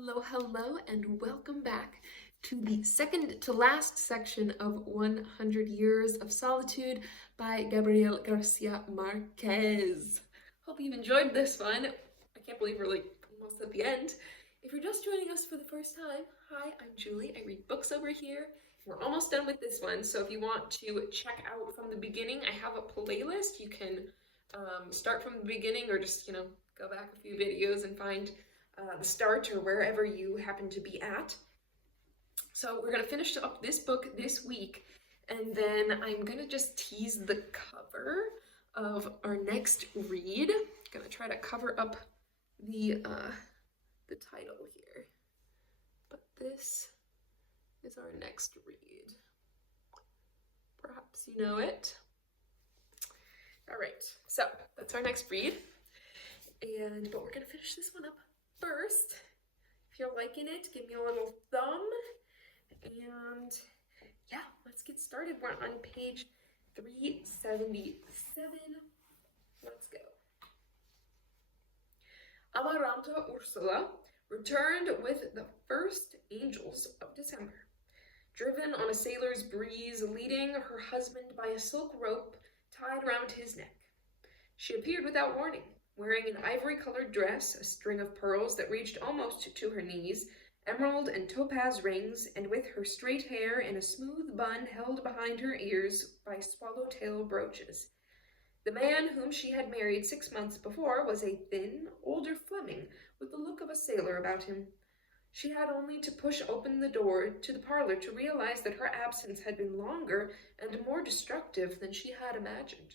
Hello, and welcome back to the second to last section of 100 Years of Solitude by Gabriel Garcia Marquez. Hope you've enjoyed this one. I can't believe we're almost at the end. If you're just joining us for the first time, hi, I'm Julie. I read books over here. We're almost done with this one, so if you want to check out from the beginning, I have a playlist. You can start from the beginning or just, go back a few videos and find the start or wherever you happen to be at. So we're going to finish up this book this week, and then I'm going to just tease the cover of our next read. I'm going to try to cover up the title here. But this is our next read. Perhaps you know it. All right, so that's our next read. But we're going to finish this one up first. If you're liking it, give me a little thumb. And yeah, let's get started. We're on page 377. Let's go. Amaranta Ursula returned with the first angels of December, driven on a sailor's breeze, leading her husband by a silk rope tied around his neck. She appeared without warning, wearing an ivory-colored dress, a string of pearls that reached almost to her knees, emerald and topaz rings, and with her straight hair in a smooth bun held behind her ears by swallowtail brooches. The man whom she had married 6 months before was a thin, older Fleming with the look of a sailor about him. She had only to push open the door to the parlor to realize that her absence had been longer and more destructive than she had imagined.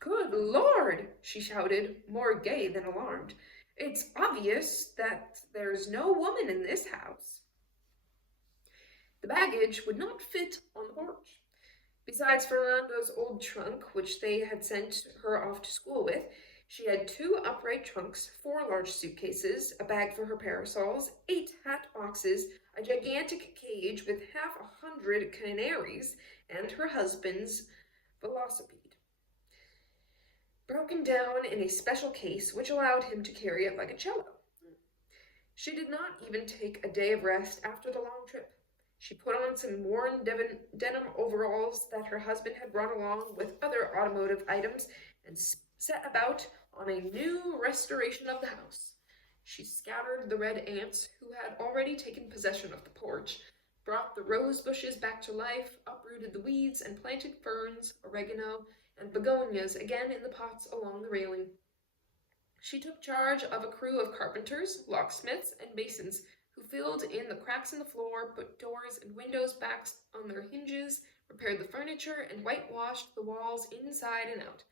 "Good Lord!" she shouted, more gay than alarmed. "It's obvious that there's no woman in this house." The baggage would not fit on the porch. Besides Fernando's old trunk, which they had sent her off to school with, she had 2 upright trunks, 4 large suitcases, a bag for her parasols, 8 hat boxes, a gigantic cage with 100 canaries, and her husband's velocipede, broken down in a special case which allowed him to carry it like a cello. She did not even take a day of rest after the long trip. She put on some worn denim overalls that her husband had brought along with other automotive items and set about on a new restoration of the house. She scattered the red ants who had already taken possession of the porch, brought the rose bushes back to life, uprooted the weeds, and planted ferns, oregano, and begonias again in the pots along the railing. She took charge of a crew of carpenters, locksmiths, and masons who filled in the cracks in the floor, put doors and windows back on their hinges, repaired the furniture, and whitewashed the walls inside and out,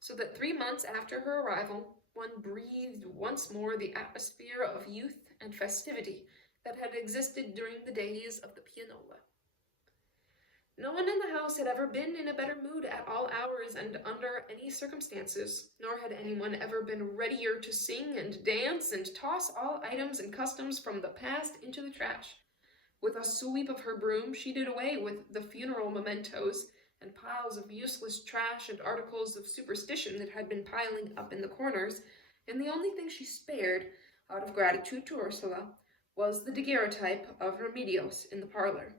so that 3 months after her arrival, one breathed once more the atmosphere of youth and festivity that had existed during the days of the pianola. No one in the house had ever been in a better mood at all hours and under any circumstances, nor had anyone ever been readier to sing and dance and toss all items and customs from the past into the trash. With a sweep of her broom, she did away with the funeral mementos and piles of useless trash and articles of superstition that had been piling up in the corners, and the only thing she spared, out of gratitude to Ursula, was the daguerreotype of Remedios in the parlor.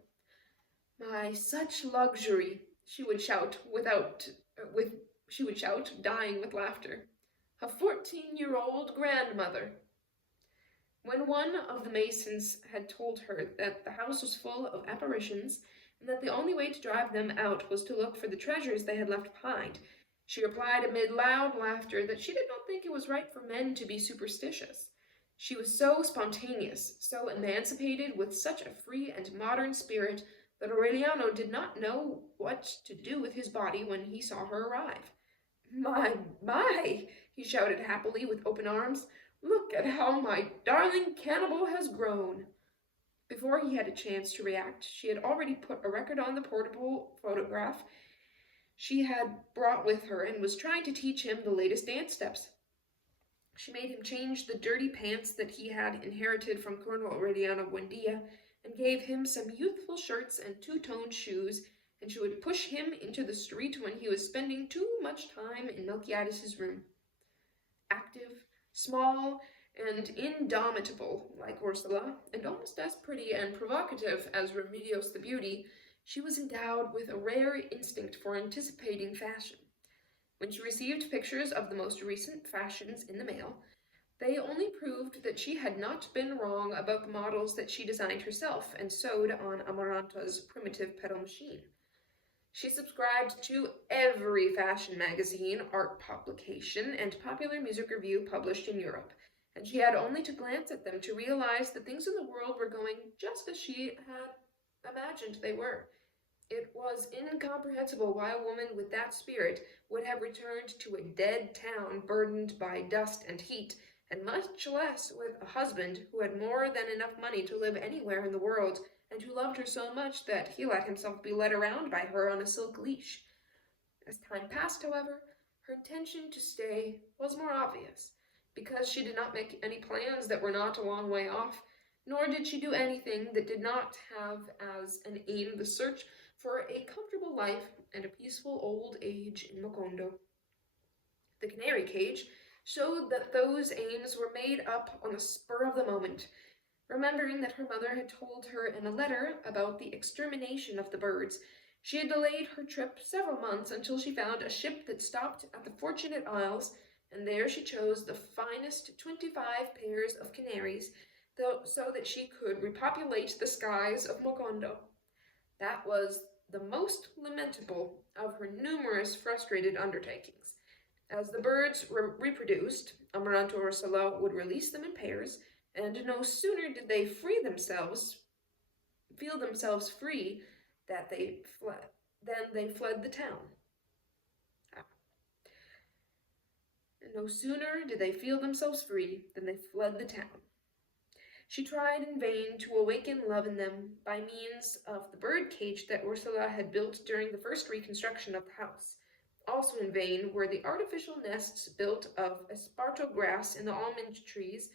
"My, such luxury!" she would shout, dying with laughter. "A 14-year-old grandmother!" When one of the masons had told her that the house was full of apparitions, and that the only way to drive them out was to look for the treasures they had left behind, she replied amid loud laughter that she did not think it was right for men to be superstitious. She was so spontaneous, so emancipated, with such a free and modern spirit, that Aureliano did not know what to do with his body when he saw her arrive. My, he shouted happily with open arms. "Look at how my darling cannibal has grown." Before he had a chance to react, she had already put a record on the portable photograph she had brought with her and was trying to teach him the latest dance steps. She made him change the dirty pants that he had inherited from Colonel Aureliano Buendia, and gave him some youthful shirts and 2-toned shoes, and she would push him into the street when he was spending too much time in Melquiades's room. Active, small, and indomitable like Ursula, and almost as pretty and provocative as Remedios the Beauty, she was endowed with a rare instinct for anticipating fashion. When she received pictures of the most recent fashions in the mail, they only proved that she had not been wrong about the models that she designed herself and sewed on Amaranta's primitive pedal machine. She subscribed to every fashion magazine, art publication, and popular music review published in Europe, and she had only to glance at them to realize that things in the world were going just as she had imagined they were. It was incomprehensible why a woman with that spirit would have returned to a dead town burdened by dust and heat, and much less with a husband who had more than enough money to live anywhere in the world, and who loved her so much that he let himself be led around by her on a silk leash. As time passed, however, her intention to stay was more obvious, because she did not make any plans that were not a long way off, nor did she do anything that did not have as an aim the search for a comfortable life and a peaceful old age in Macondo. The canary cage showed that those aims were made up on the spur of the moment, remembering that her mother had told her in a letter about the extermination of the birds. She had delayed her trip several months until she found a ship that stopped at the Fortunate Isles, and there she chose the finest 25 pairs of canaries, so that she could repopulate the skies of Macondo. That was the most lamentable of her numerous frustrated undertakings. As the birds reproduced, Amaranta Ursula would release them in pairs, and no sooner did they feel themselves free than they fled the town. No sooner did they feel themselves free than they fled the town. She tried in vain to awaken love in them by means of the bird cage that Ursula had built during the first reconstruction of the house. Also in vain were the artificial nests built of esparto grass in the almond trees,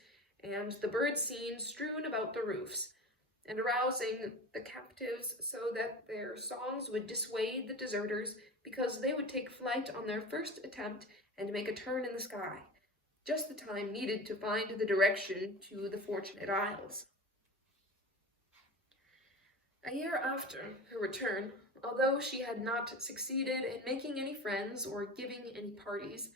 and the bird scene strewn about the roofs, and arousing the captives so that their songs would dissuade the deserters, because they would take flight on their first attempt and make a turn in the sky, just the time needed to find the direction to the Fortunate Isles. A year after her return, although she had not succeeded in making any friends or giving any parties,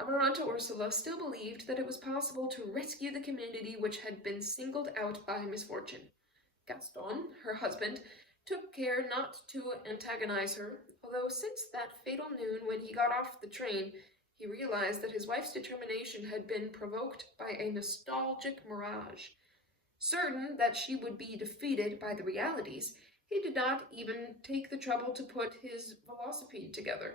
Amaranta Ursula still believed that it was possible to rescue the community which had been singled out by misfortune. Gaston, her husband, took care not to antagonize her, although since that fatal noon when he got off the train, he realized that his wife's determination had been provoked by a nostalgic mirage. Certain that she would be defeated by the realities, he did not even take the trouble to put his velocipede together.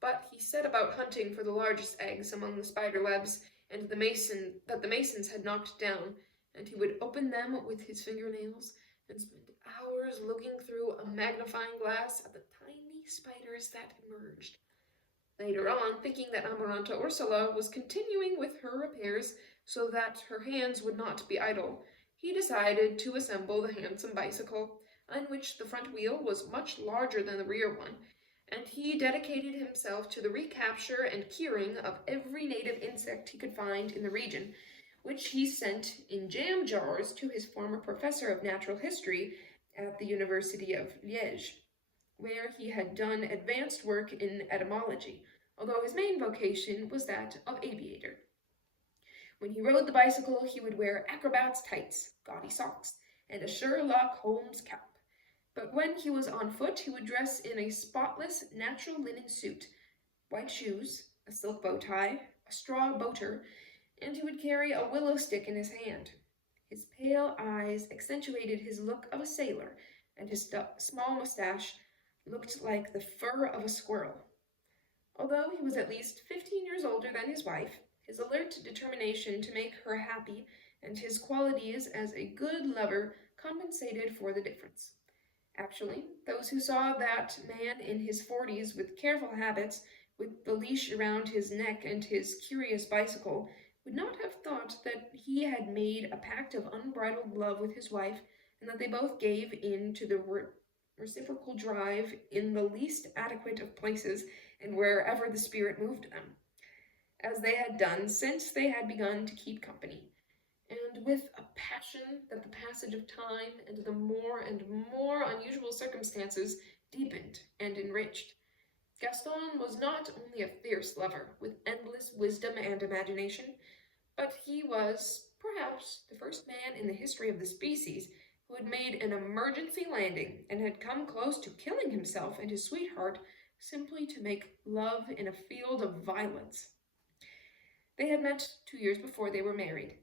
But he set about hunting for the largest eggs among the spider webs and the masons had knocked down, and he would open them with his fingernails and spend hours looking through a magnifying glass at the tiny spiders that emerged. Later on, thinking that Amaranta Ursula was continuing with her repairs so that her hands would not be idle, he decided to assemble the handsome bicycle, on which the front wheel was much larger than the rear one, and he dedicated himself to the recapture and curing of every native insect he could find in the region, which he sent in jam jars to his former professor of natural history at the University of Liège, where he had done advanced work in etymology, although his main vocation was that of aviator. When he rode the bicycle, he would wear acrobat's tights, gaudy socks, and a Sherlock Holmes cap. But when he was on foot, he would dress in a spotless, natural linen suit, white shoes, a silk bow tie, a straw boater, and he would carry a willow stick in his hand. His pale eyes accentuated his look of a sailor, and his small mustache looked like the fur of a squirrel. Although he was at least 15 years older than his wife, his alert determination to make her happy and his qualities as a good lover compensated for the difference. Actually, those who saw that man in his 40s with careful habits, with the leash around his neck and his curious bicycle, would not have thought that he had made a pact of unbridled love with his wife, and that they both gave in to the reciprocal drive in the least adequate of places and wherever the spirit moved them, as they had done since they had begun to keep company, and with a passion that the passage of time and the more and more unusual circumstances deepened and enriched. Gaston was not only a fierce lover with endless wisdom and imagination, but he was, perhaps, the first man in the history of the species who had made an emergency landing and had come close to killing himself and his sweetheart simply to make love in a field of violence. They had met 2 years before they were married,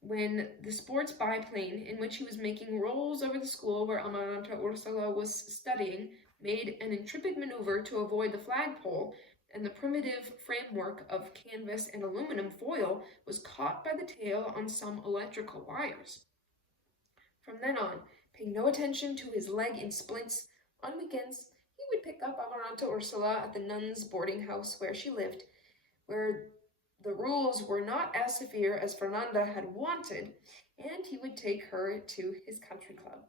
when the sports biplane in which he was making rolls over the school where Amaranta Ursula was studying made an intrepid maneuver to avoid the flagpole, and the primitive framework of canvas and aluminum foil was caught by the tail on some electrical wires. From then on, paying no attention to his leg in splints, on weekends he would pick up Amaranta Ursula at the nuns' boarding house where she lived, where the rules were not as severe as Fernanda had wanted, and he would take her to his country club.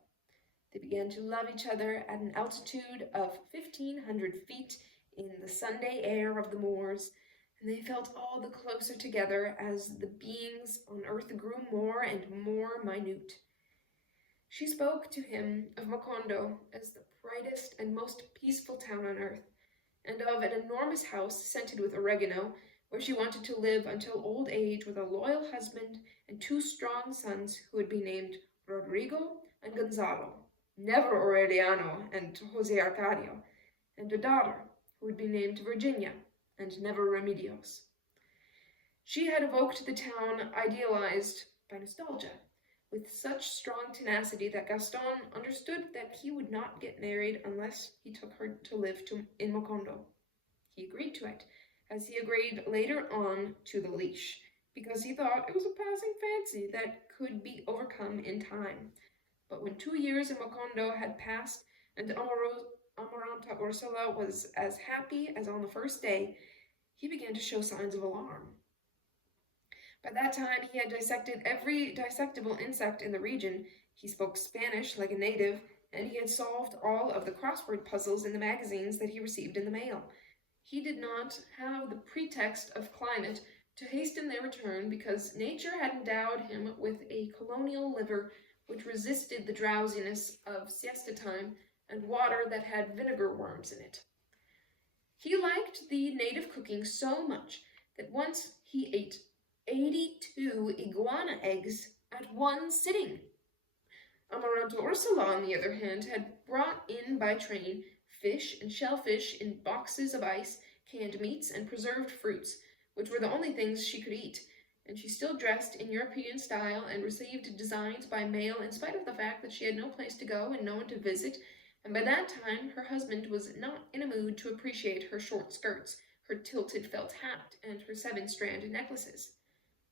They began to love each other at an altitude of 1,500 feet in the Sunday air of the moors, and they felt all the closer together as the beings on earth grew more and more minute. She spoke to him of Macondo as the brightest and most peaceful town on earth, and of an enormous house scented with oregano, where she wanted to live until old age with a loyal husband and 2 strong sons who would be named Rodrigo and Gonzalo, never Aureliano and Jose Arcadio, and a daughter who would be named Virginia and never Remedios. She had evoked the town idealized by nostalgia with such strong tenacity that Gaston understood that he would not get married unless he took her to live in Macondo. He agreed to it, as he agreed later on to the leash, because he thought it was a passing fancy that could be overcome in time. But when 2 years in Macondo had passed, and Amaranta Ursula was as happy as on the first day, he began to show signs of alarm. By that time, he had dissected every dissectable insect in the region, he spoke Spanish like a native, and he had solved all of the crossword puzzles in the magazines that he received in the mail. He did not have the pretext of climate to hasten their return, because nature had endowed him with a colonial liver which resisted the drowsiness of siesta time and water that had vinegar worms in it. He liked the native cooking so much that once he ate 82 iguana eggs at one sitting. Amaranta Ursula, on the other hand, had brought in by train fish and shellfish in boxes of ice, canned meats, and preserved fruits, which were the only things she could eat, and she still dressed in European style and received designs by mail in spite of the fact that she had no place to go and no one to visit, and by that time her husband was not in a mood to appreciate her short skirts, her tilted felt hat, and her 7-strand necklaces.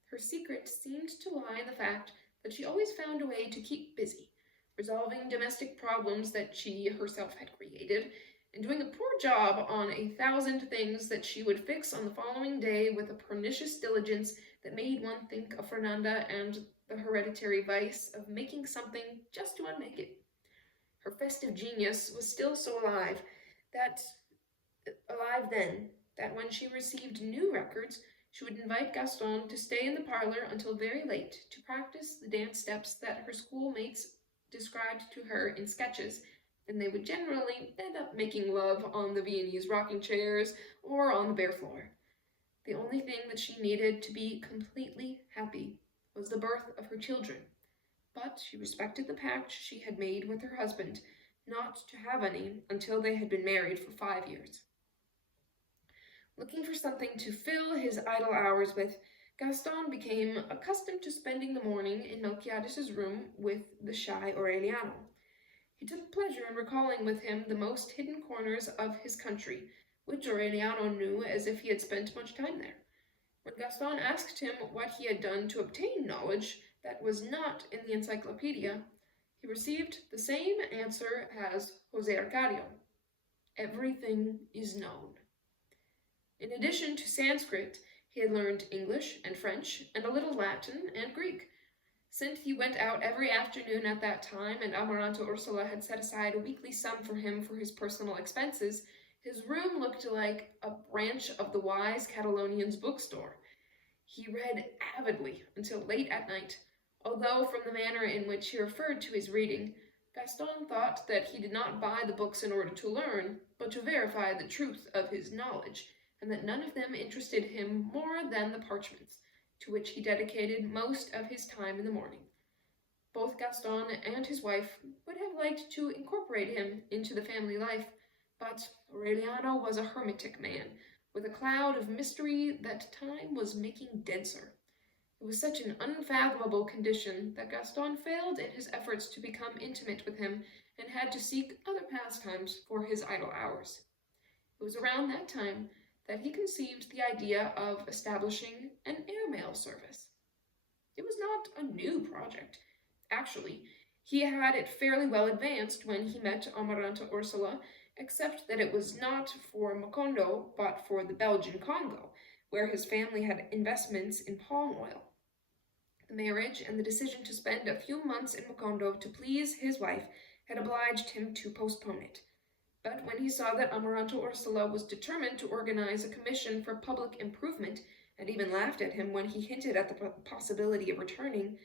Her secret seemed to lie in the fact that she always found a way to keep busy, resolving domestic problems that she herself had created, and doing a poor job on 1,000 things that she would fix on the following day with a pernicious diligence that made one think of Fernanda and the hereditary vice of making something just to unmake it. Her festive genius was still so alive then, that when she received new records, she would invite Gaston to stay in the parlor until very late to practice the dance steps that her schoolmates described to her in sketches, and they would generally end up making love on the Viennese rocking chairs or on the bare floor. The only thing that she needed to be completely happy was the birth of her children, but she respected the pact she had made with her husband not to have any until they had been married for 5 years. Looking for something to fill his idle hours with, Gaston became accustomed to spending the morning in Melchiades's room with the shy Aureliano. He took pleasure in recalling with him the most hidden corners of his country, which Aureliano knew as if he had spent much time there. When Gaston asked him what he had done to obtain knowledge that was not in the encyclopedia, he received the same answer as Jose Arcadio: everything is known. In addition to Sanskrit, he had learned English and French and a little Latin and Greek. Since he went out every afternoon at that time, and Amaranta Ursula had set aside a weekly sum for him for his personal expenses, his room looked like a branch of the wise Catalonian's bookstore. He read avidly until late at night, Although from the manner in which he referred to his reading, Gaston thought that he did not buy the books in order to learn, but to verify the truth of his knowledge, and that none of them interested him more than the parchments, to which he dedicated most of his time in the morning. Both Gaston and his wife would have liked to incorporate him into the family life, but Aureliano was a hermetic man, with a cloud of mystery that time was making denser. It was such an unfathomable condition that Gaston failed in his efforts to become intimate with him and had to seek other pastimes for his idle hours. It was around that time that he conceived the idea of establishing an airmail service. It was not a new project. Actually, he had it fairly well advanced when he met Amaranta Ursula, except that it was not for Macondo, but for the Belgian Congo, where his family had investments in palm oil. The marriage and the decision to spend a few months in Macondo to please his wife had obliged him to postpone it. But when he saw that Amaranta Ursula was determined to organize a commission for public improvement, and even laughed at him when he hinted at the possibility of returning,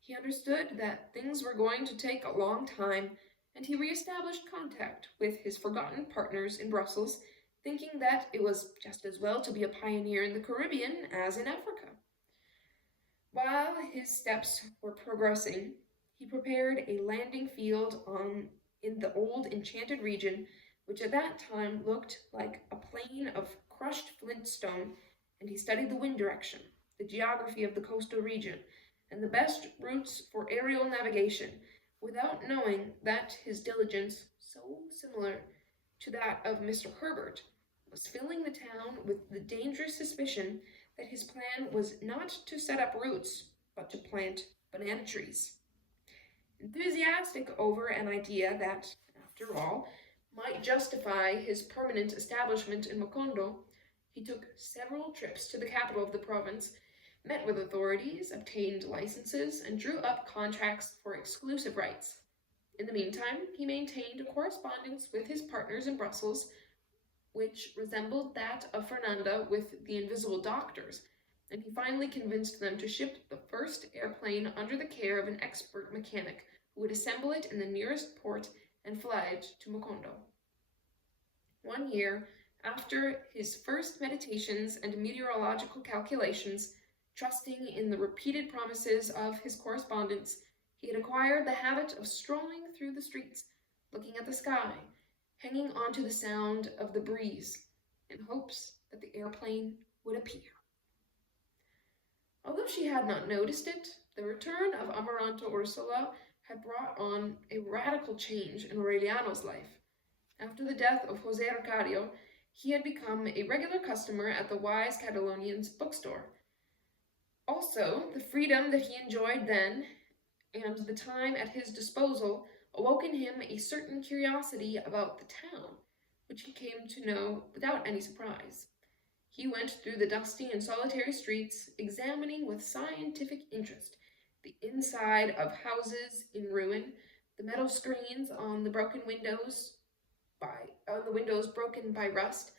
he understood that things were going to take a long time, and he re-established contact with his forgotten partners in Brussels, thinking that it was just as well to be a pioneer in the Caribbean as in Africa. While his steps were progressing, he prepared a landing field in the old enchanted region, which at that time looked like a plain of crushed flintstone, and he studied the wind direction, the geography of the coastal region, and the best routes for aerial navigation, without knowing that his diligence, so similar to that of Mr. Herbert, was filling the town with the dangerous suspicion that his plan was not to set up roots, but to plant banana trees. Enthusiastic over an idea that, after all, might justify his permanent establishment in Macondo, he took several trips to the capital of the province, met with authorities, obtained licenses, and drew up contracts for exclusive rights. In the meantime, he maintained a correspondence with his partners in Brussels, which resembled that of Fernanda with the invisible doctors, and he finally convinced them to ship the first airplane under the care of an expert mechanic who would assemble it in the nearest port and fly it to Macondo. 1 year after his first meditations and meteorological calculations, trusting in the repeated promises of his correspondence, he had acquired the habit of strolling through the streets, looking at the sky, hanging on to the sound of the breeze, in hopes that the airplane would appear. Although she had not noticed it, the return of Amaranta Ursula had brought on a radical change in Aureliano's life. After the death of José Arcadio, he had become a regular customer at the wise Catalonian's bookstore. Also, the freedom that he enjoyed then, and the time at his disposal, awoke in him a certain curiosity about the town, which he came to know without any surprise. He went through the dusty and solitary streets, examining with scientific interest the inside of houses in ruin, the metal screens on the windows broken by rust,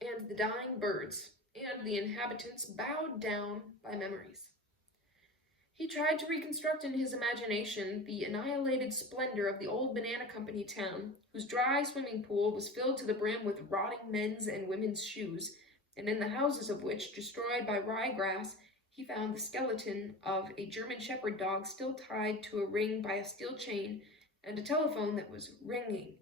and the dying birds, and the inhabitants bowed down by memories. He tried to reconstruct in his imagination the annihilated splendor of the old banana company town, whose dry swimming pool was filled to the brim with rotting men's and women's shoes, and in the houses of which, destroyed by ryegrass, he found the skeleton of a German shepherd dog still tied to a ring by a steel chain, and a telephone that was ringing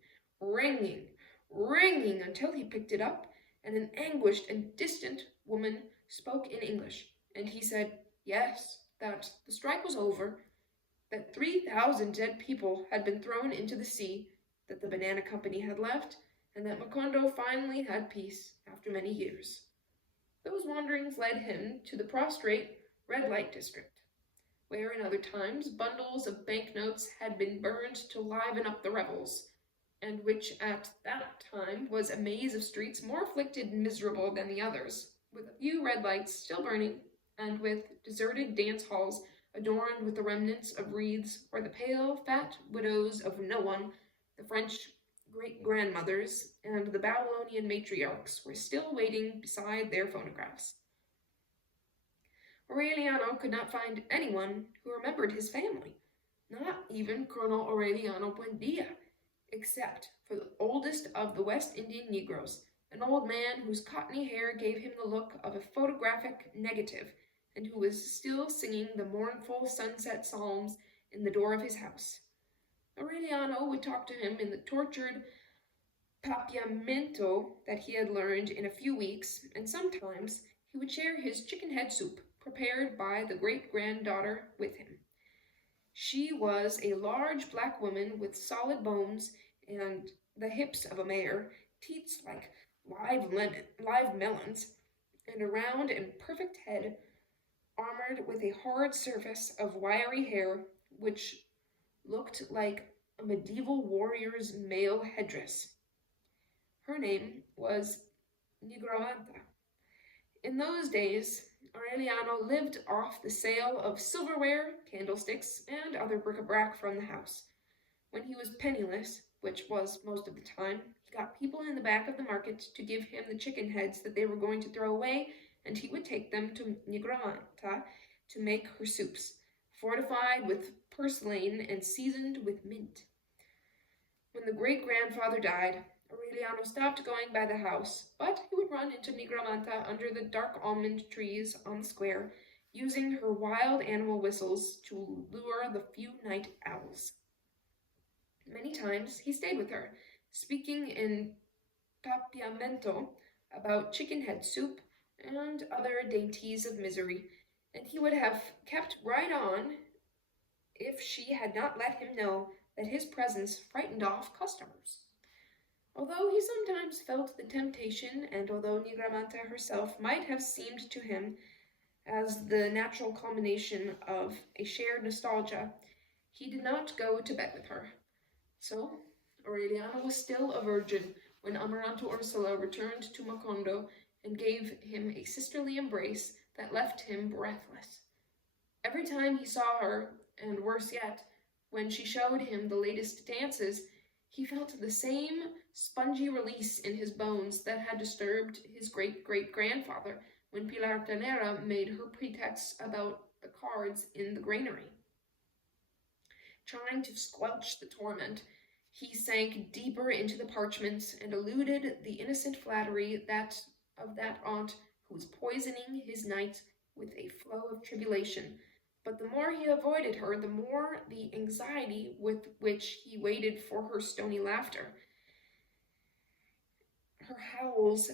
until he picked it up, and an anguished and distant woman spoke in English, and he said, yes, that the strike was over, that 3,000 dead people had been thrown into the sea, that the banana company had left, and that Macondo finally had peace after many years. Those wanderings led him to the prostrate red light district, where in other times bundles of banknotes had been burned to liven up the revels, and which at that time was a maze of streets more afflicted and miserable than the others, with a few red lights still burning, and with deserted dance halls adorned with the remnants of wreaths where the pale, fat widows of no one, the French great-grandmothers, and the Babylonian matriarchs were still waiting beside their phonographs. Aureliano could not find anyone who remembered his family, not even Colonel Aureliano Buendia, except for the oldest of the West Indian Negroes, an old man whose cottony hair gave him the look of a photographic negative, and who was still singing the mournful sunset psalms in the door of his house. Aureliano would talk to him in the tortured papiamento that he had learned in a few weeks, and sometimes he would share his chicken head soup, prepared by the great-granddaughter, with him. She was a large black woman with solid bones and the hips of a mare, teats like live melons, and a round and perfect head armored with a hard surface of wiry hair which looked like a medieval warrior's mail headdress. Her name was Nigromanta. In those days, Aureliano lived off the sale of silverware, candlesticks, and other bric-a-brac from the house. When he was penniless, which was most of the time, he got people in the back of the market to give him the chicken heads that they were going to throw away, and he would take them to Nigromanta to make her soups, fortified with purslane and seasoned with mint. When the great-grandfather died, Aureliano stopped going by the house, but he would run into Nigromanta under the dark almond trees on the square, using her wild animal whistles to lure the few night owls. Many times he stayed with her, speaking in papiamento about chicken head soup and other dainties of misery, and he would have kept right on if she had not let him know that his presence frightened off customers. Although he sometimes felt the temptation, and although Nigromanta herself might have seemed to him as the natural culmination of a shared nostalgia, he did not go to bed with her. So, Aureliano was still a virgin when Amaranta Ursula returned to Macondo and gave him a sisterly embrace that left him breathless. Every time he saw her, and worse yet, when she showed him the latest dances, he felt the same spongy release in his bones that had disturbed his great-great-grandfather when Pilar Tanera made her pretexts about the cards in the granary. Trying to squelch the torment, he sank deeper into the parchments and eluded the innocent flattery of that aunt who was poisoning his night with a flow of tribulation. But the more he avoided her, the more the anxiety with which he waited for her stony laughter, her howls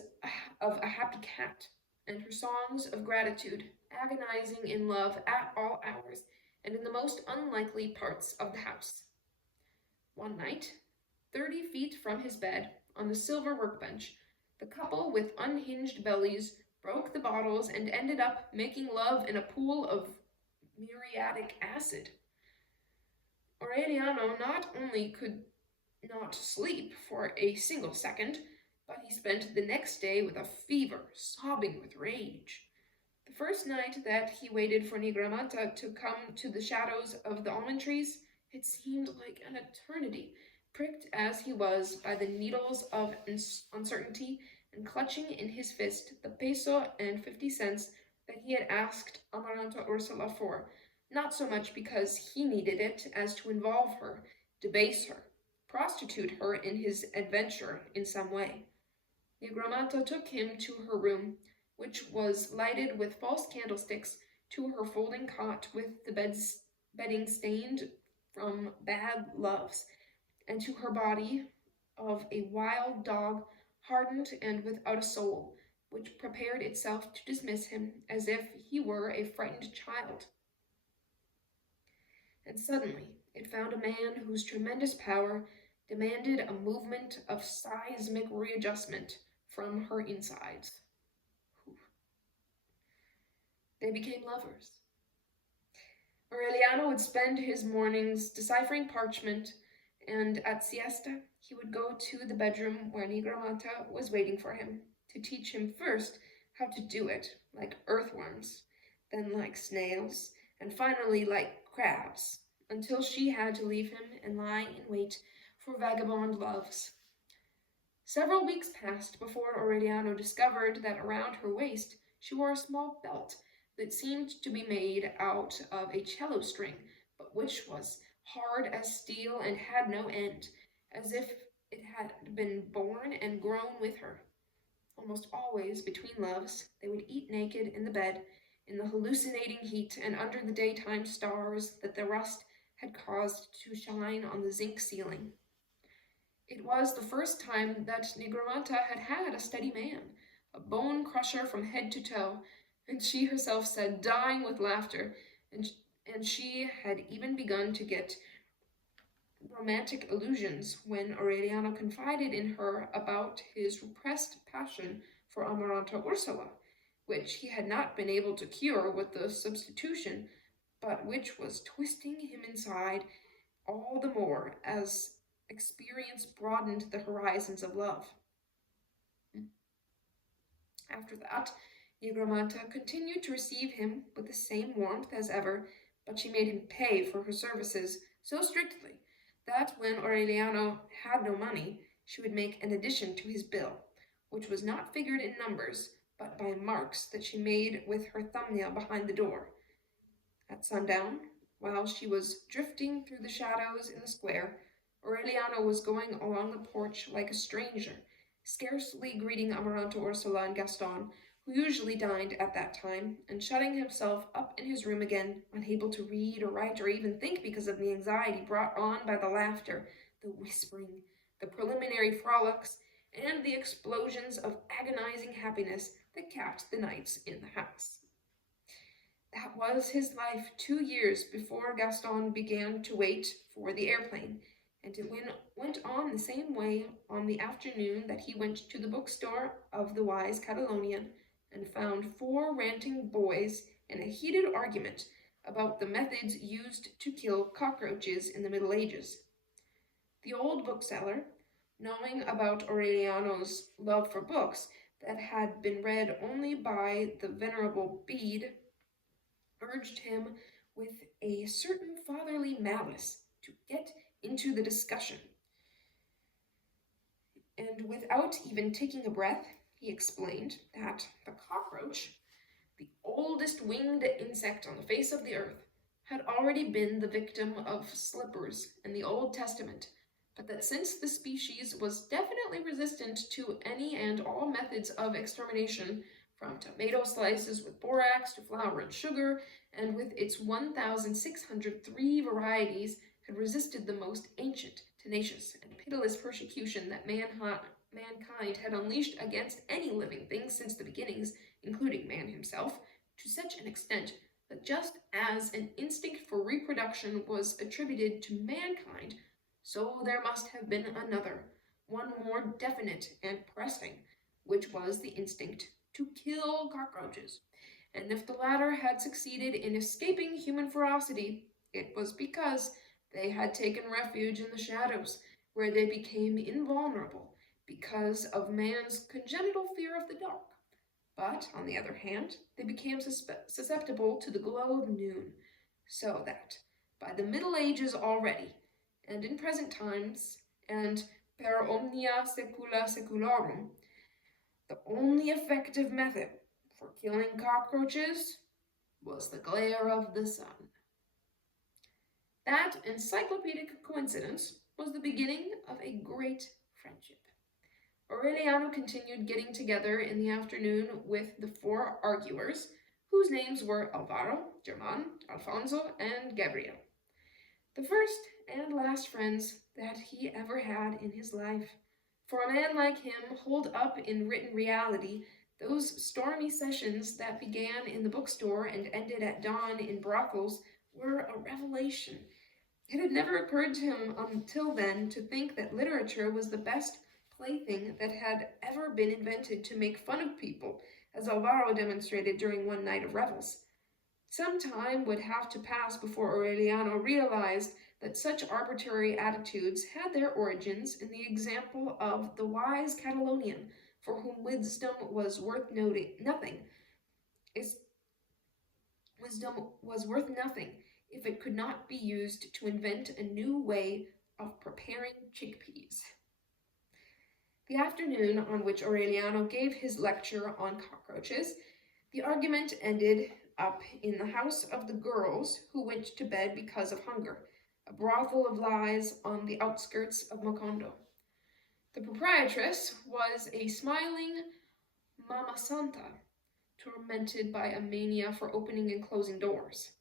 of a happy cat, and her songs of gratitude, agonizing in love at all hours and in the most unlikely parts of the house. One night, 30 feet from his bed, on the silver workbench, the couple with unhinged bellies broke the bottles and ended up making love in a pool of muriatic acid. Aureliano not only could not sleep for a single second, but he spent the next day with a fever, sobbing with rage. The first night that he waited for Nigromanta to come to the shadows of the almond trees, it seemed like an eternity, pricked as he was by the needles of uncertainty and clutching in his fist the peso and 50 cents that he had asked Amaranta Ursula for, not so much because he needed it as to involve her, debase her, prostitute her in his adventure in some way. Nigromanta took him to her room, which was lighted with false candlesticks, to her folding cot with the bedding stained from bad loves, and to her body of a wild dog, hardened and without a soul, which prepared itself to dismiss him as if he were a frightened child. And suddenly it found a man whose tremendous power demanded a movement of seismic readjustment from her insides. They became lovers. Aureliano would spend his mornings deciphering parchment, and at siesta he would go to the bedroom where Nigromanta was waiting for him, to teach him first how to do it, like earthworms, then like snails, and finally like crabs, until she had to leave him and lie in wait for vagabond loves. Several weeks passed before Aureliano discovered that around her waist she wore a small belt that seemed to be made out of a cello string, but which was hard as steel and had no end, as if it had been born and grown with her. Almost always, between loves, they would eat naked in the bed, in the hallucinating heat and under the daytime stars that the rust had caused to shine on the zinc ceiling. It was the first time that Negromanta had had a steady man, a bone crusher from head to toe, and she herself said, dying with laughter, and she had even begun to get romantic illusions when Aureliano confided in her about his repressed passion for Amaranta Ursula, which he had not been able to cure with the substitution, but which was twisting him inside all the more as experience broadened the horizons of love. After that, Negromanta continued to receive him with the same warmth as ever, but she made him pay for her services so strictly that when Aureliano had no money, she would make an addition to his bill, which was not figured in numbers, but by marks that she made with her thumbnail behind the door. At sundown, while she was drifting through the shadows in the square, Aureliano was going along the porch like a stranger, scarcely greeting Amaranta Ursula and Gaston, who usually dined at that time, and shutting himself up in his room again, unable to read or write or even think because of the anxiety brought on by the laughter, the whispering, the preliminary frolics, and the explosions of agonizing happiness that capped the nights in the house. That was his life 2 years before Gaston began to wait for the airplane, and it went on the same way on the afternoon that he went to the bookstore of the wise Catalonian and found 4 ranting boys in a heated argument about the methods used to kill cockroaches in the Middle Ages. The old bookseller, knowing about Aureliano's love for books that had been read only by the venerable Bede, urged him with a certain fatherly malice to get into the discussion. And without even taking a breath, he explained that the cockroach, the oldest winged insect on the face of the earth, had already been the victim of slippers in the Old Testament, but that since the species was definitely resistant to any and all methods of extermination, from tomato slices with borax to flour and sugar, and with its 1,603 varieties, had resisted the most ancient, tenacious, and pitiless persecution that mankind had unleashed against any living thing since the beginnings, including man himself, to such an extent that just as an instinct for reproduction was attributed to mankind, so there must have been another, one more definite and pressing, which was the instinct to kill cockroaches. And if the latter had succeeded in escaping human ferocity, it was because they had taken refuge in the shadows, where they became invulnerable because of man's congenital fear of the dark. But, on the other hand, they became susceptible to the glow of noon, so that, by the Middle Ages already, and in present times, and per omnia secula seculorum, the only effective method for killing cockroaches was the glare of the sun. That encyclopedic coincidence was the beginning of a great friendship. Aureliano continued getting together in the afternoon with the 4 arguers, whose names were Alvaro, German, Alfonso, and Gabriel. The first and last friends that he ever had in his life. For a man like him, holed up in written reality, those stormy sessions that began in the bookstore and ended at dawn in brothels were a revelation. It had never occurred to him until then to think that literature was the best plaything that had ever been invented to make fun of people, as Alvaro demonstrated during one night of revels. Some time would have to pass before Aureliano realized that such arbitrary attitudes had their origins in the example of the wise Catalonian, for whom wisdom was worth nothing. Wisdom was worth nothing if it could not be used to invent a new way of preparing chickpeas. The afternoon on which Aureliano gave his lecture on cockroaches, the argument ended up in the house of the girls who went to bed because of hunger, a brothel of lies on the outskirts of Macondo. The proprietress was a smiling Mama Santa, tormented by a mania for opening and closing doors.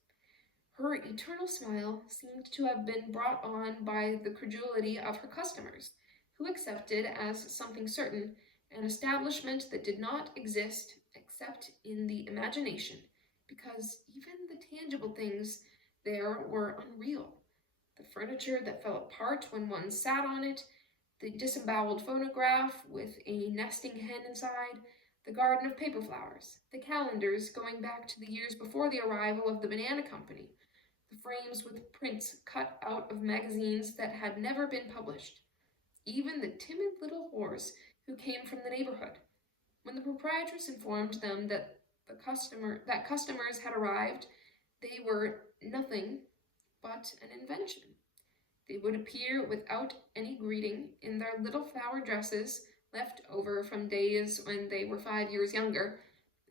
Her eternal smile seemed to have been brought on by the credulity of her customers, who accepted as something certain an establishment that did not exist except in the imagination, because even the tangible things there were unreal. The furniture that fell apart when one sat on it, the disemboweled phonograph with a nesting hen inside, the garden of paper flowers, the calendars going back to the years before the arrival of the banana company, the frames with prints cut out of magazines that had never been published, even the timid little horse who came from the neighborhood. When the proprietress informed them that customers had arrived, they were nothing but an invention. They would appear without any greeting in their little flower dresses left over from days when they were 5 years younger,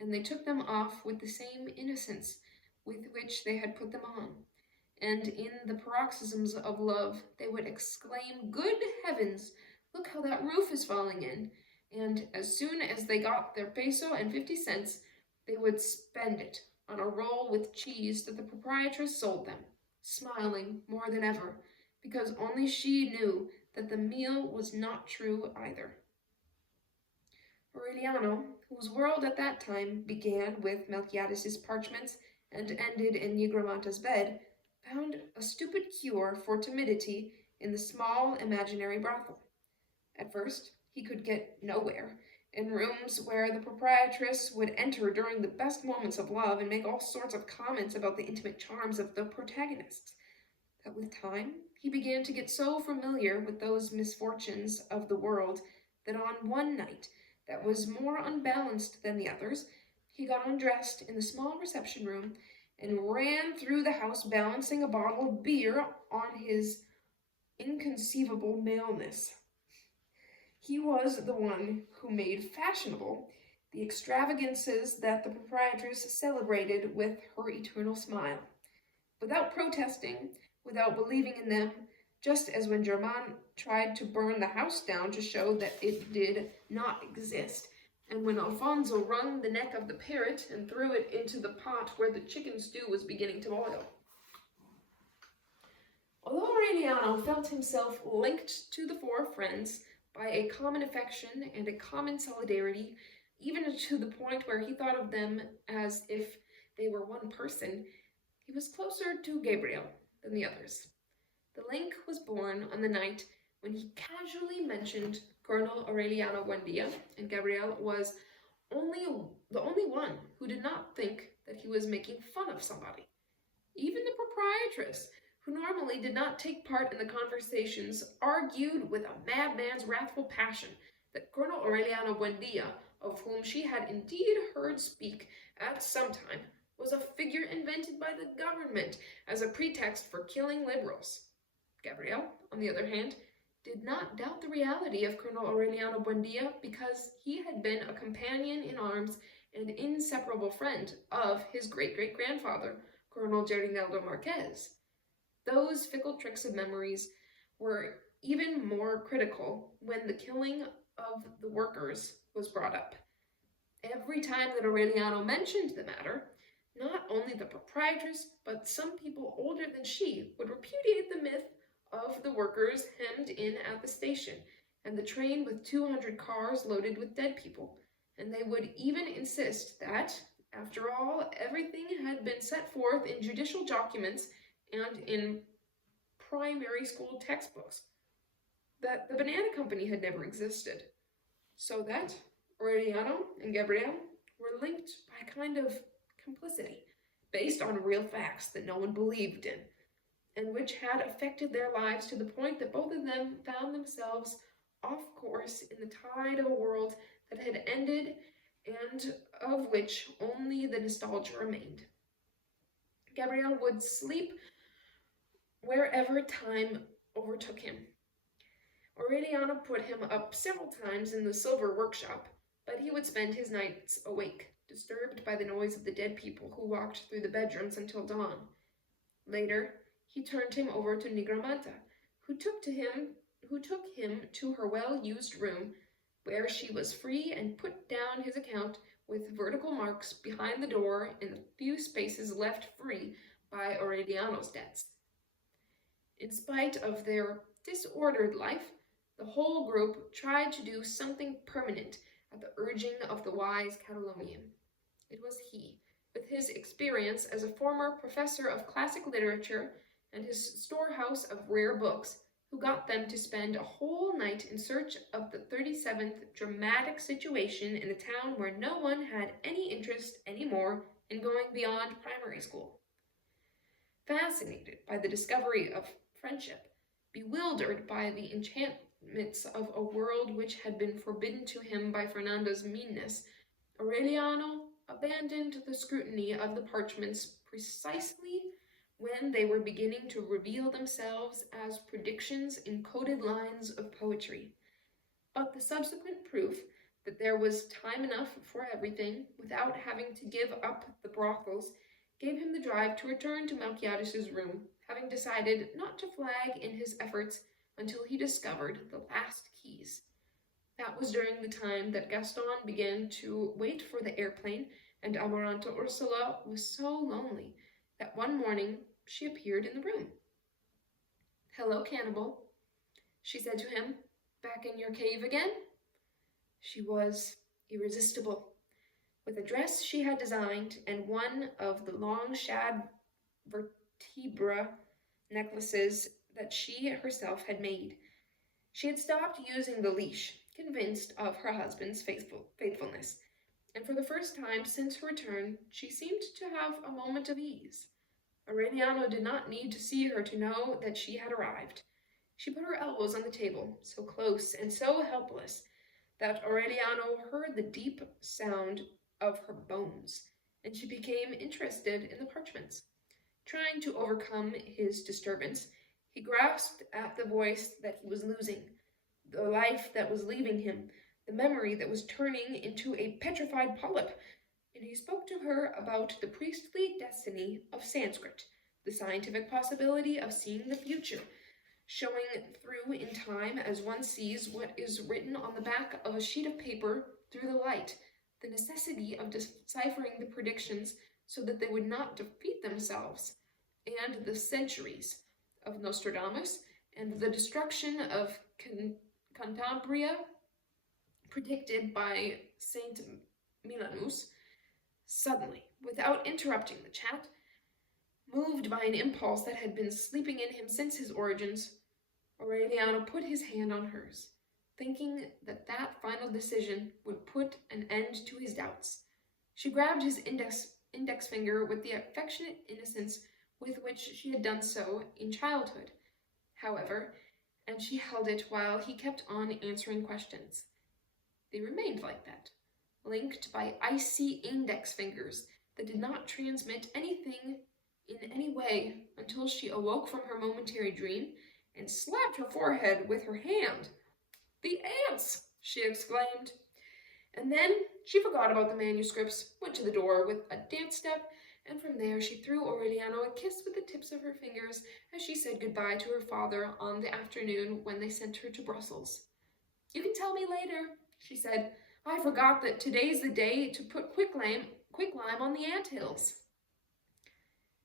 and they took them off with the same innocence with which they had put them on. And in the paroxysms of love, they would exclaim, "Good heavens, look how that roof is falling in!" And as soon as they got their peso and 50 cents, they would spend it on a roll with cheese that the proprietress sold them, smiling more than ever, because only she knew that the meal was not true either. Aureliano, whose world at that time began with Melquiades's parchments and ended in Nigromanta's bed, found a stupid cure for timidity in the small imaginary brothel. At first, he could get nowhere, in rooms where the proprietress would enter during the best moments of love and make all sorts of comments about the intimate charms of the protagonists. But with time, he began to get so familiar with those misfortunes of the world that on one night that was more unbalanced than the others, he got undressed in the small reception room and ran through the house balancing a bottle of beer on his inconceivable maleness. He was the one who made fashionable the extravagances that the proprietress celebrated with her eternal smile. Without protesting, without believing in them, just as when Germain tried to burn the house down to show that it did not exist, and when Alfonso wrung the neck of the parrot and threw it into the pot where the chicken stew was beginning to boil. Although Aureliano felt himself linked to the four friends by a common affection and a common solidarity, even to the point where he thought of them as if they were one person, he was closer to Gabriel than the others. The link was born on the night when he casually mentioned Colonel Aureliano Buendia, and Gabriel was the only one who did not think that he was making fun of somebody. Even the proprietress, who normally did not take part in the conversations, argued with a madman's wrathful passion that Colonel Aureliano Buendia, of whom she had indeed heard speak at some time, was a figure invented by the government as a pretext for killing liberals. Gabriel, on the other hand, did not doubt the reality of Colonel Aureliano Buendia because he had been a companion in arms and inseparable friend of his great-great-grandfather, Colonel Gerinaldo Marquez. Those fickle tricks of memories were even more critical when the killing of the workers was brought up. Every time that Aureliano mentioned the matter, not only the proprietress, but some people older than she would repudiate the myth of the workers hemmed in at the station, and the train with 200 cars loaded with dead people, and they would even insist that, after all, everything had been set forth in judicial documents and in primary school textbooks, that the banana company had never existed, so that Aureliano and Gabriel were linked by a kind of complicity, based on real facts that no one believed in, and which had affected their lives to the point that both of them found themselves off course in the tide of a world that had ended and of which only the nostalgia remained. Gabriel would sleep wherever time overtook him. Aureliano put him up several times in the silver workshop, but he would spend his nights awake, disturbed by the noise of the dead people who walked through the bedrooms until dawn. Later, he turned him over to Nigramanta, who took him to her well-used room, where she was free and put down his account with vertical marks behind the door in the few spaces left free by Aureliano's debts. In spite of their disordered life, the whole group tried to do something permanent at the urging of the wise Catalonian. It was he, with his experience as a former professor of classic literature and his storehouse of rare books, who got them to spend a whole night in search of the 37th dramatic situation in a town where no one had any interest anymore in going beyond primary school. Fascinated by the discovery of friendship, bewildered by the enchantments of a world which had been forbidden to him by Fernando's meanness, Aureliano abandoned the scrutiny of the parchments precisely when they were beginning to reveal themselves as predictions in coded lines of poetry. But the subsequent proof that there was time enough for everything, without having to give up the brothels, gave him the drive to return to Melquiades's room, having decided not to flag in his efforts until he discovered the last keys. That was during the time that Gaston began to wait for the airplane, and Amaranta Ursula was so lonely that one morning she appeared in the room. "Hello, cannibal," she said to him. "Back in your cave again?" She was irresistible. With a dress she had designed and one of the long shad vertebra necklaces that she herself had made. She had stopped using the leash, convinced of her husband's faithfulness, and for the first time since her return she seemed to have a moment of ease. Aureliano did not need to see her to know that she had arrived. She put her elbows on the table, so close and so helpless that Aureliano heard the deep sound of her bones, and she became interested in the parchments. Trying to overcome his disturbance, he grasped at the voice that he was losing, the life that was leaving him, the memory that was turning into a petrified polyp, and he spoke to her about the priestly destiny of Sanskrit, the scientific possibility of seeing the future, showing through in time as one sees what is written on the back of a sheet of paper through the light, the necessity of deciphering the predictions so that they would not defeat themselves, and the centuries of Nostradamus and the destruction of Cantabria predicted by Saint Milanus. Suddenly, without interrupting the chat, moved by an impulse that had been sleeping in him since his origins, Aureliano put his hand on hers, thinking that that final decision would put an end to his doubts. She grabbed his index finger with the affectionate innocence with which she had done so in childhood, however, and she held it while he kept on answering questions. They remained like that, linked by icy index fingers that did not transmit anything in any way until she awoke from her momentary dream and slapped her forehead with her hand. "The ants!" she exclaimed. And then she forgot about the manuscripts, went to the door with a dance step, and from there she threw Aureliano a kiss with the tips of her fingers as she said goodbye to her father on the afternoon when they sent her to Brussels. "You can tell me later," she said. "I forgot that today's the day to put quicklime on the anthills."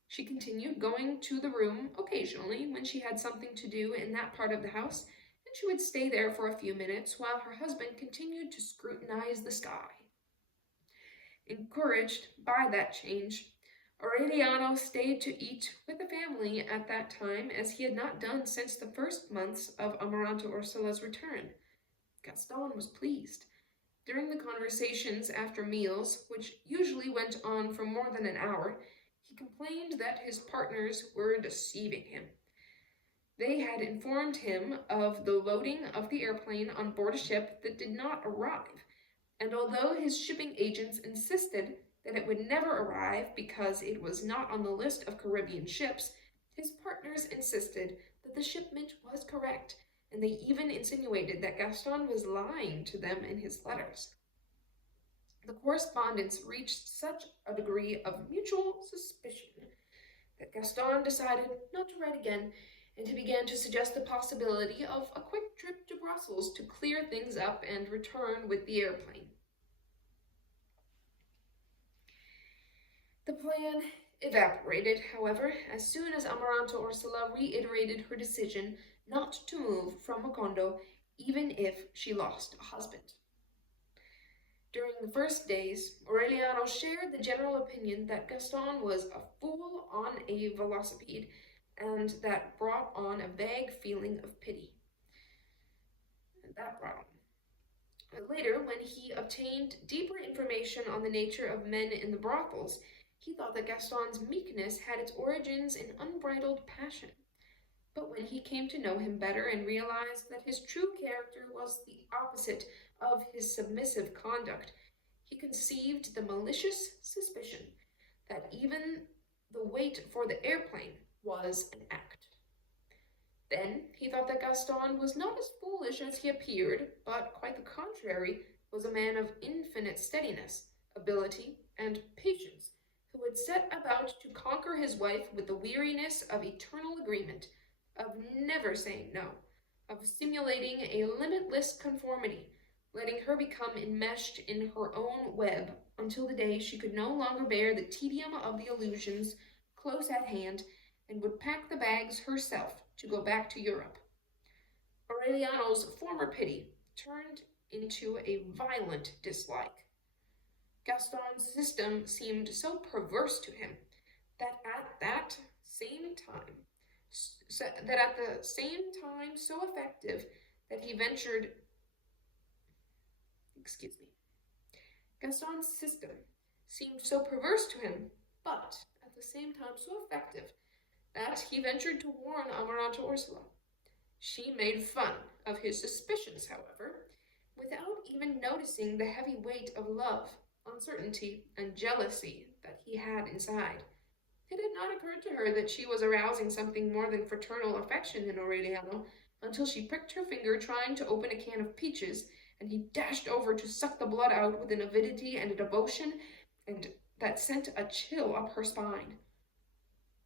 She continued, going to the room occasionally when she had something to do in that part of the house, and she would stay there for a few minutes while her husband continued to scrutinize the sky. Encouraged by that change, Aureliano stayed to eat with the family at that time as he had not done since the first months of Amaranta Ursula's return. Gaston was pleased. During the conversations after meals, which usually went on for more than an hour, he complained that his partners were deceiving him. They had informed him of the loading of the airplane on board a ship that did not arrive, and although his shipping agents insisted that it would never arrive because it was not on the list of Caribbean ships, his partners insisted that the shipment was correct, and they even insinuated that Gaston was lying to them in his letters. The correspondence reached such a degree of mutual suspicion that Gaston decided not to write again, and he began to suggest the possibility of a quick trip to Brussels to clear things up and return with the airplane. The plan evaporated, however, as soon as Amaranta Ursula reiterated her decision not to move from Macondo, even if she lost a husband. During the first days, Aureliano shared the general opinion that Gaston was a fool on a velocipede, and that brought on a vague feeling of pity. Later, when he obtained deeper information on the nature of men in the brothels, he thought that Gaston's meekness had its origins in unbridled passion. But when he came to know him better and realized that his true character was the opposite of his submissive conduct, he conceived the malicious suspicion that even the wait for the airplane was an act. Then he thought that Gaston was not as foolish as he appeared, but quite the contrary, was a man of infinite steadiness, ability, and patience, who had set about to conquer his wife with the weariness of eternal agreement, of never saying no, of simulating a limitless conformity, letting her become enmeshed in her own web until the day she could no longer bear the tedium of the illusions close at hand, and would pack the bags herself to go back to Europe. Aureliano's former pity turned into a violent dislike. Gaston's system seemed so perverse to him that at the same time so effective that he ventured Gaston's system seemed so perverse to him, but at the same time so effective that he ventured to warn Amaranta Ursula. She made fun of his suspicions, however, without even noticing the heavy weight of love, uncertainty, and jealousy that he had inside. It had not occurred to her that she was arousing something more than fraternal affection in Aureliano until she pricked her finger trying to open a can of peaches, and he dashed over to suck the blood out with an avidity and a devotion that sent a chill up her spine.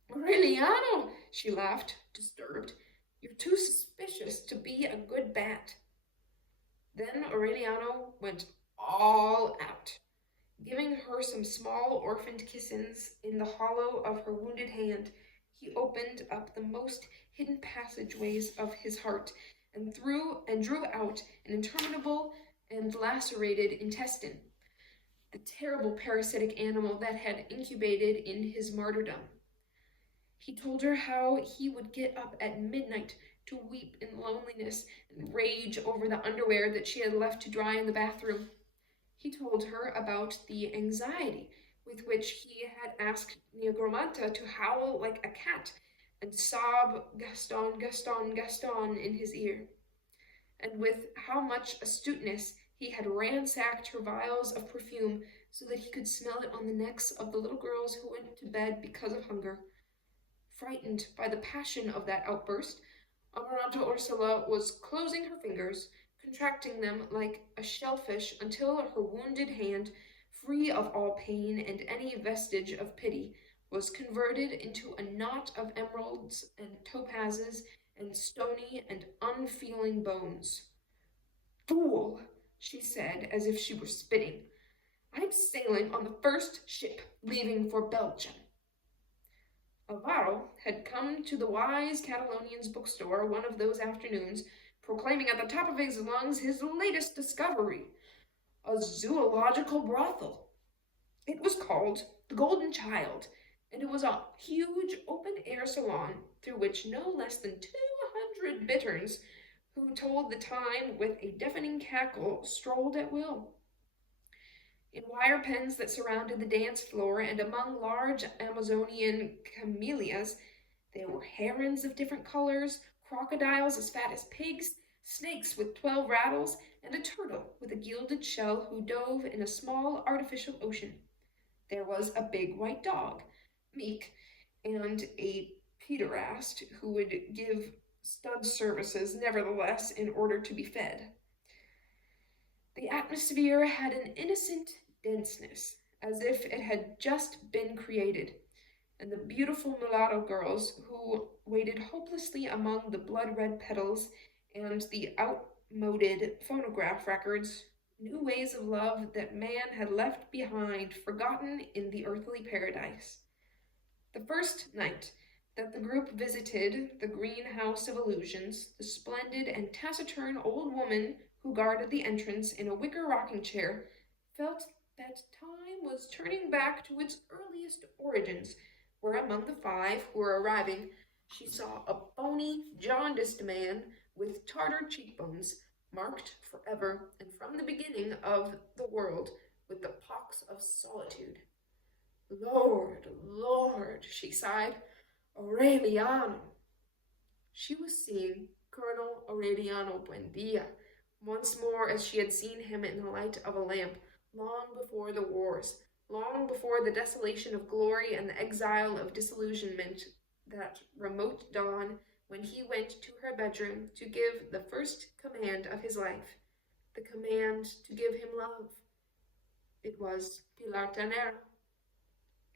"Aureliano," she laughed, disturbed. "You're too suspicious to be a good bat." Then Aureliano went all out, giving her some small orphaned kisses in the hollow of her wounded hand. He opened up the most hidden passageways of his heart and drew out an interminable and lacerated intestine, the terrible parasitic animal that had incubated in his martyrdom. He told her how he would get up at midnight to weep in loneliness and rage over the underwear that she had left to dry in the bathroom. He told her about the anxiety with which he had asked Neogromanta to howl like a cat and sob "Gaston, Gaston, Gaston" in his ear, and with how much astuteness he had ransacked her vials of perfume so that he could smell it on the necks of the little girls who went to bed because of hunger. Frightened by the passion of that outburst, Amaranta Ursula was closing her fingers, contracting them like a shellfish until her wounded hand, free of all pain and any vestige of pity, was converted into a knot of emeralds and topazes and stony and unfeeling bones. "Fool," she said, as if she were spitting. "I'm sailing on the first ship leaving for Belgium." Alvaro had come to the wise Catalonian's bookstore one of those afternoons, proclaiming at the top of his lungs his latest discovery, a zoological brothel. It was called the Golden Child, and it was a huge open-air salon through which no less than 200 bitterns, who told the time with a deafening cackle, strolled at will. In wire pens that surrounded the dance floor and among large Amazonian camellias, there were herons of different colors, crocodiles as fat as pigs, snakes with 12 rattles, and a turtle with a gilded shell who dove in a small artificial ocean. There was a big white dog, meek, and a pederast who would give stud services nevertheless in order to be fed. The atmosphere had an innocent denseness, as if it had just been created, and the beautiful mulatto girls who waited hopelessly among the blood-red petals and the outmoded phonograph records knew ways of love that man had left behind, forgotten in the earthly paradise. The first night that the group visited the greenhouse of illusions, the splendid and taciturn old woman who guarded the entrance in a wicker rocking chair felt that time was turning back to its earliest origins, where among the 5 who were arriving she saw a bony, jaundiced man with Tartar cheekbones, marked forever and from the beginning of the world with the pox of solitude. "Lord, Lord," she sighed, "Aureliano." She was seeing Colonel Aureliano Buendia once more as she had seen him in the light of a lamp, long before the wars, long before the desolation of glory and the exile of disillusionment, that remote dawn when he went to her bedroom to give the first command of his life, the command to give him love. It was Pilar Ternera.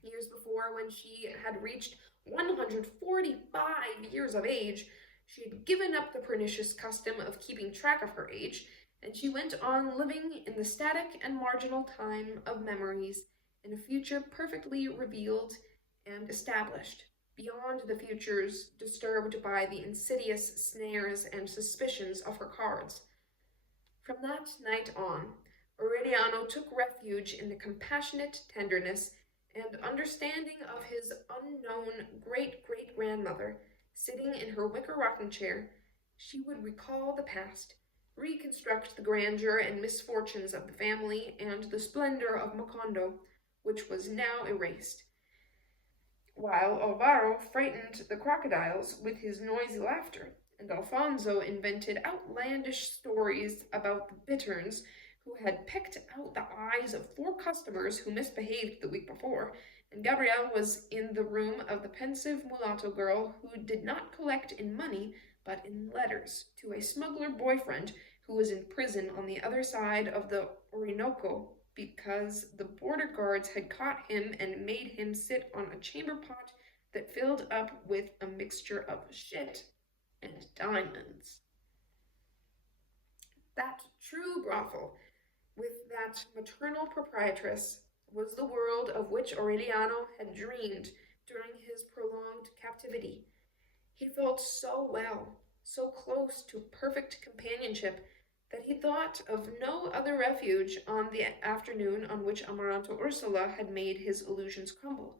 Years before, when she had reached 145 years of age, she had given up the pernicious custom of keeping track of her age, and she went on living in the static and marginal time of memories in a future perfectly revealed and established, beyond the futures disturbed by the insidious snares and suspicions of her cards. From that night on, Aureliano took refuge in the compassionate tenderness and understanding of his unknown great-great-grandmother. Sitting in her wicker rocking chair, she would recall the past, reconstruct the grandeur and misfortunes of the family and the splendor of Macondo, which was now erased, while Alvaro frightened the crocodiles with his noisy laughter, and Alfonso invented outlandish stories about the bitterns who had picked out the eyes of 4 customers who misbehaved the week before, and Gabrielle was in the room of the pensive mulatto girl who did not collect in money but in letters to a smuggler boyfriend who was in prison on the other side of the Orinoco because the border guards had caught him and made him sit on a chamber pot that filled up with a mixture of shit and diamonds. That true brothel, with that maternal proprietress, was the world of which Aureliano had dreamed during his prolonged captivity. He felt so well, so close to perfect companionship, that he thought of no other refuge on the afternoon on which Amaranta Ursula had made his illusions crumble.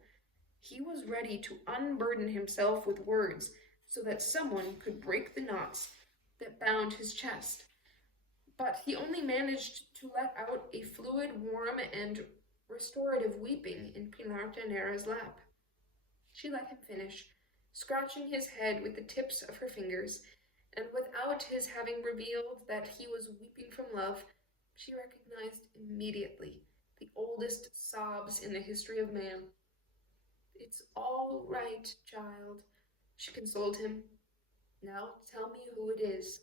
He was ready to unburden himself with words so that someone could break the knots that bound his chest. But he only managed to let out a fluid, warm, and restorative weeping in Pilar Ternera's lap. She let him finish, scratching his head with the tips of her fingers, and without his having revealed that he was weeping from love, she recognized immediately the oldest sobs in the history of man. "It's all right, child," she consoled him. "Now tell me who it is."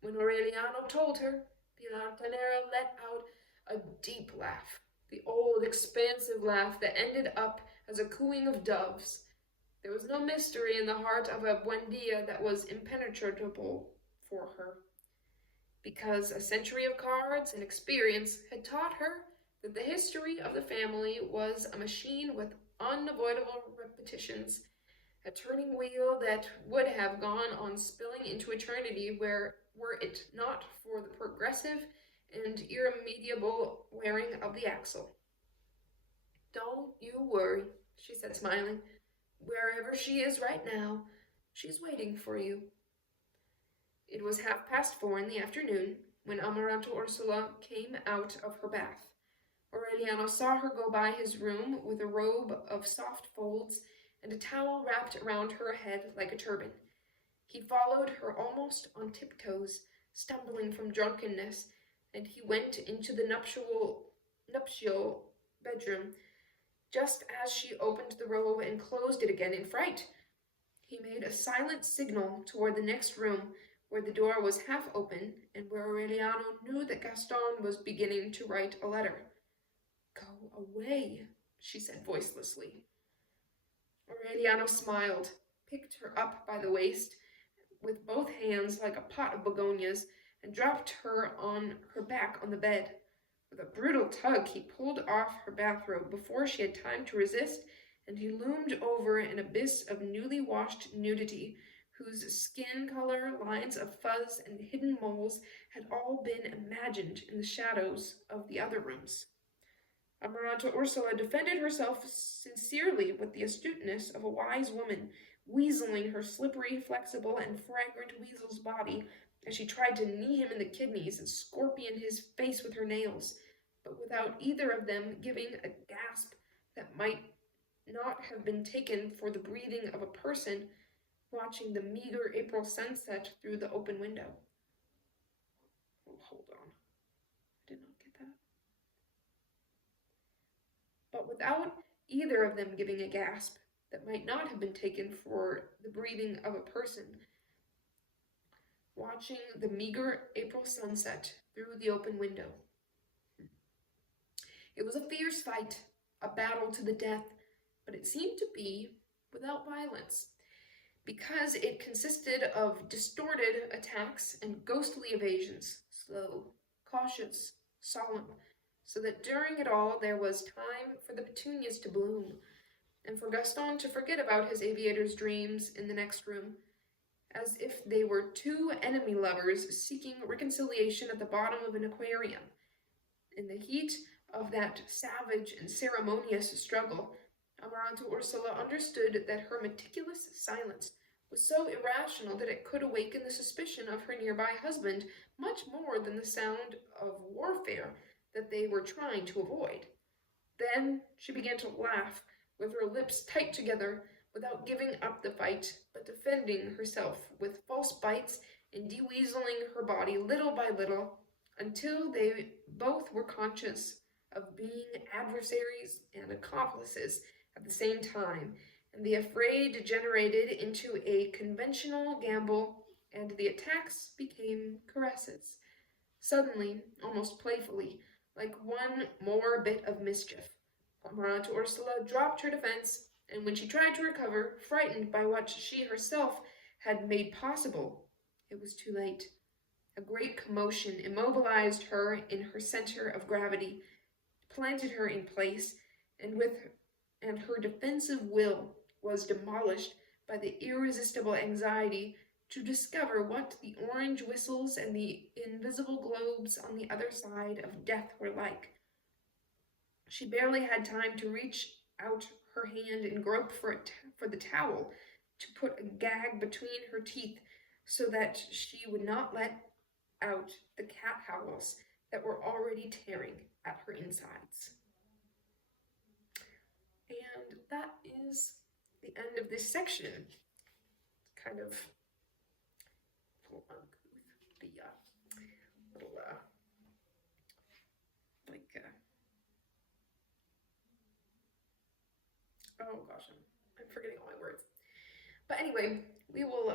When Aureliano told her, Pilar Ternera let out a deep laugh, the old expansive laugh that ended up as a cooing of doves. There was no mystery in the heart of a Buendia that was impenetrable for her, because a century of cards and experience had taught her that the history of the family was a machine with unavoidable repetitions, a turning wheel that would have gone on spilling into eternity were it not for the progressive and irremediable wearing of the axle. "Don't you worry," she said, smiling. "Wherever she is right now, she's waiting for you." It was 4:30 in the afternoon when Amaranta Ursula came out of her bath. Aureliano saw her go by his room with a robe of soft folds and a towel wrapped around her head like a turban. He followed her almost on tiptoes, stumbling from drunkenness, and he went into the nuptial bedroom just as she opened the robe and closed it again in fright. He made a silent signal toward the next room, where the door was half open, and where Aureliano knew that Gaston was beginning to write a letter. Go away, she said voicelessly. Aureliano smiled, picked her up by the waist with both hands like a pot of begonias, and dropped her on her back on the bed. With a brutal tug, he pulled off her bathrobe before she had time to resist, and he loomed over an abyss of newly washed nudity, whose skin color, lines of fuzz, and hidden moles had all been imagined in the shadows of the other rooms. Amaranta Ursula defended herself sincerely with the astuteness of a wise woman, weaseling her slippery, flexible, and fragrant weasel's body as she tried to knee him in the kidneys and scorpion his face with her nails, but without either of them giving a gasp that might not have been taken for the breathing of a person watching the meager April sunset through the open window. Oh, hold on. I did not get that. But without either of them giving a gasp that might not have been taken for the breathing of a person, watching the meager April sunset through the open window. It was a fierce fight, a battle to the death, but it seemed to be without violence, because it consisted of distorted attacks and ghostly evasions, slow, cautious, solemn, so that during it all there was time for the petunias to bloom, and for Gaston to forget about his aviator's dreams in the next room, as if they were two enemy lovers seeking reconciliation at the bottom of an aquarium. In the heat of that savage and ceremonious struggle, Amaranta Ursula understood that her meticulous silence was so irrational that it could awaken the suspicion of her nearby husband much more than the sound of warfare that they were trying to avoid. Then she began to laugh, with her lips tight together, without giving up the fight, but defending herself with false bites and de-weaseling her body little by little, until they both were conscious of being adversaries and accomplices at the same time, and the affray degenerated into a conventional gamble, and the attacks became caresses. Suddenly, almost playfully, like one more bit of mischief, Amaranta Ursula dropped her defense, and when she tried to recover, frightened by what she herself had made possible, it was too late. A great commotion immobilized her in her center of gravity, planted her in place, and her defensive will was demolished by the irresistible anxiety to discover what the orange whistles and the invisible globes on the other side of death were like. She barely had time to reach out her hand and grope for the towel, to put a gag between her teeth so that she would not let out the cat howls that were already tearing at her insides. And that is the end of this section. It's kind of the little oh gosh, I'm forgetting all my words. But anyway, we will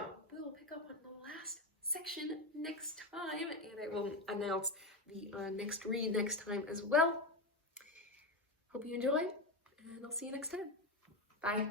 pick up on the last section next time, and I will announce the next read next time as well. Hope you enjoy, and I'll see you next time. Bye.